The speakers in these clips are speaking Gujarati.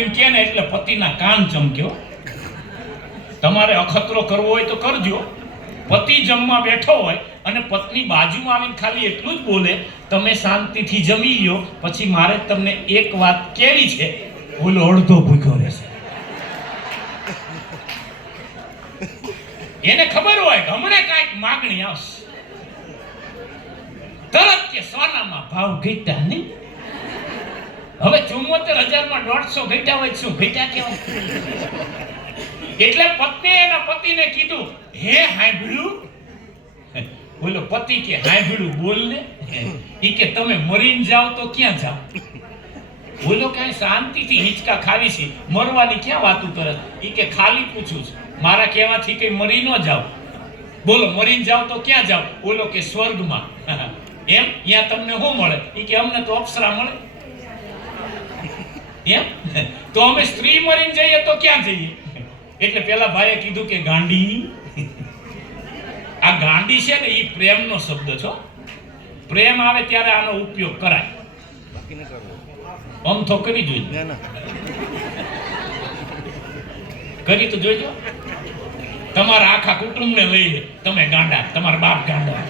એમ કે ને એટલે પતિના કાન ચમક્યો. તમારે અખતરો કરવો હોય તો કરજો. પતિ જમવા બેઠો હોય અને પત્ની બાજુમાં આવીને ખાલી એટલું જ બોલે, તમે શાંતિથી જમી લ્યો, પછી મારે તમને એક વાત કેવી છે, ઓલો અડધો ભૂખ્યો રહેશે. એને ખબર હોય કે હમણાં કાંઈક માગણી આવશે. તરત કે સોનામાં ભાવ ઘટ્યા નહીં. હવે 74,000 માં 150 ઘટ્યા હોય શું ઘટ્યા કેવાય? એટલે પત્નીએ એના પતિને કીધું, હે હાંભળ્યું? બોલો પતિ કે હાંભળ્યું બોલ ને. ઈ કે તમે મરીને જાવ તો ક્યાં જાવ? બોલો કઈ શાંતિથી હિંચકા ખાવી છે, મરવાની ક્યાં વાતું કરે? ઈ કે ખાલી પૂછું છું, મારા કહેવાથી કઈ મરી ન જાવ. બોલો મરીને જાવ તો ક્યાં જાવ? બોલો કે સ્વર્ગમાં. એમ? ત્યાં તમને શું મળે? ઈ કે અમને તો અપ્સરા મળે. એમ? તો અમે સ્ત્રી મરીને જઈએ તો ક્યાં જઈએ? એટલે પેલા ભાઈએ કીધું કે ગાંડી. આ ગાંડી છે ને એ પ્રેમનો શબ્દ છો. પ્રેમ આવે ત્યારે આનો ઉપયોગ કરાય. આમ તો કરી જોઈએ, કરી તો જોઈજો. તમારા આખા કુટુંબને લઈ લે, તમે ગાંડા, તમારા બાપ ગાંડા,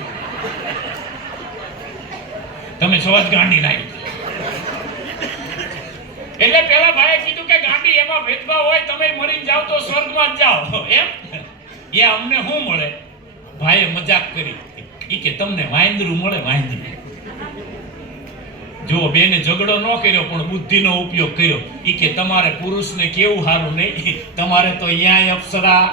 તમે સવાજ ગાંડી નાખી. એટલે પેલા ભાઈએ કીધું કે ગાંડી એમાં ભેદભાવ હોય, તમે મરીને જાવ તો સ્વર્ગમાં જ જાઓ. એમ? એ અમને શું મળે? ભાઈએ મજાક કરી. ઈ કે તમને વાંદરું મળે, વાંદરું. જો બેને ઝઘડો ન કર્યો પણ બુદ્ધિનો ઉપયોગ કર્યો. ઈ કે તમારે પુરુષને કેવું સારું નહીં, તમારે તો અહીંયા અપ્સરા.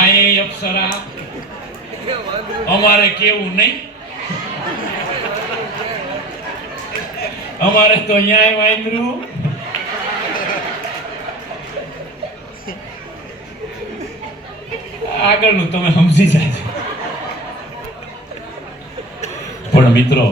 અહીંયા અપ્સરા, અમારે કેવું નહીં, અમારે તો અહીંયા વાંદરું. આગળનું તમે સમજી જાય. પણ મિત્રો